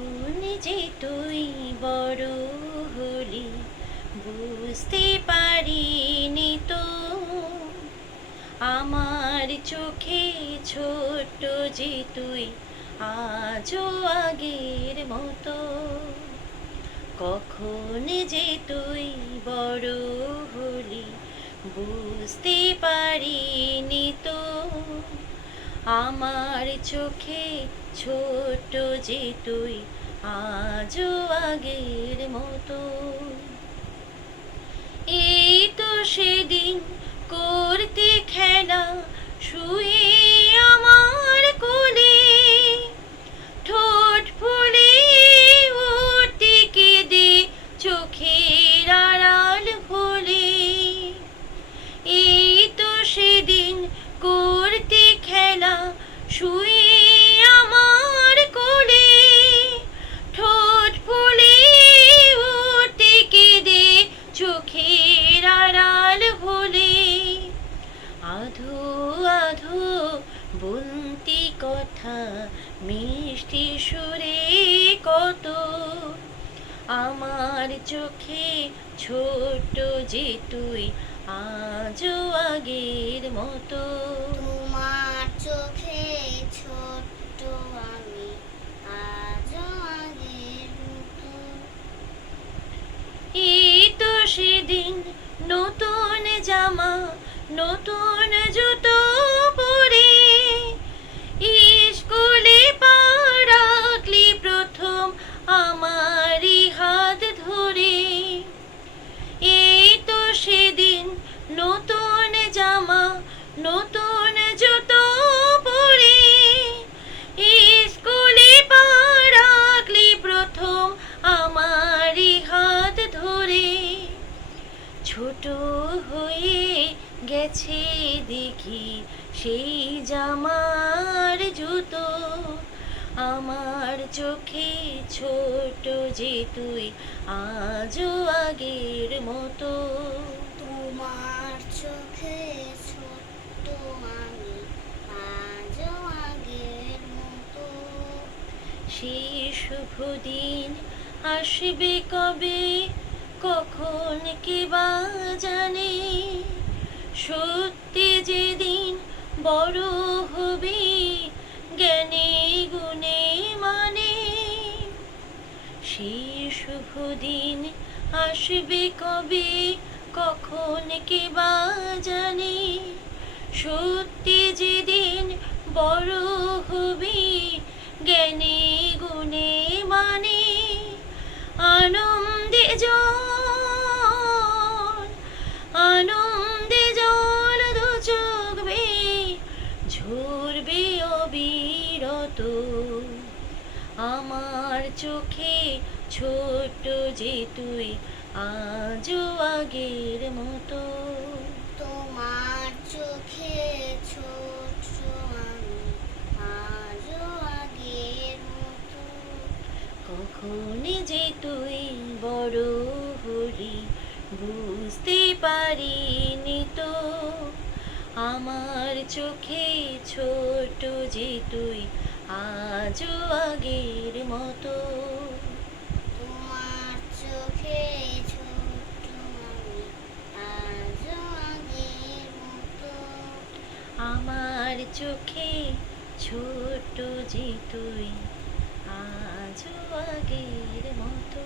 কখন যে তুই বড় হলি বুঝতে পারিনি তো, আমার চোখে ছোট্ট যে তুই আজও আগের মতো। কখন যে তুই বড় হলি বুঝতে পারিনি তো, আমার চোখে ছোট যে তুই আজও আগের মতো। এই তো সেদিন করতে খেলা শুয়ে আমার কোলে, ঠোঁট ফুলে উঠতে কেঁদে চোখের আড়াল ভোলে। এই তো সেদিন করতে খেলা শুয়ে আমার কোলে, ঠোঁট ফুলে উঠতে কেঁদে চোখের আড়াল ভোলে। আধো আধো বন্তি কথা মিষ্টি সুরে কত, আমার চোখে ছোট যে তুই আজও আগের মতো। তোমার চোখে ছোট্ট আমি আজও আগের মতো। এই তো সেদিন নতুন জামা নতুন জুতো পরে স্কুলে পা রাখলি প্রথম আমারই হাত ধরে। এই তো সেদিন নতুন জামা নতুন জুতো পরে স্কুলে পা রাখলি প্রথম আমারই হাত ধরে। ছোট হয়ে গেছে দেখি সেই জামার জুতো, আমার চোখে ছোট যে তুই আজও আগের মতো। তোমার চোখে ছোট্ট আমি আজও আগের মতো। সেই শুভ দিন আসবে কবে কখন কে বা জানে, সত্যি যেদিন বড় হবে জ্ঞানে গুণে মানে। সেই শুভ দিন আসবে কবে কখন কে বা জানে, সত্যি যেদিন বড় হবে জ্ঞানে গুণে মানে। আনন্দে জল আনন্দে জল দু চোখ বেয়ে ঝরবে অবিরত, আমার চোখে ছোট যে তুই আজও আগের মতো। তোমার চোখে ছোট্ট আমি আজও আগের মতো। কখন যে তুই বড় হলি বুঝতে পারিনি তো, আমার চোখে ছোট যে তুই আজও আগের মতো। তোমার চোখে ছোট্ট আমি আজও আগের মতো। আমার চোখে ছোট যে তুই আজও আগের মতো।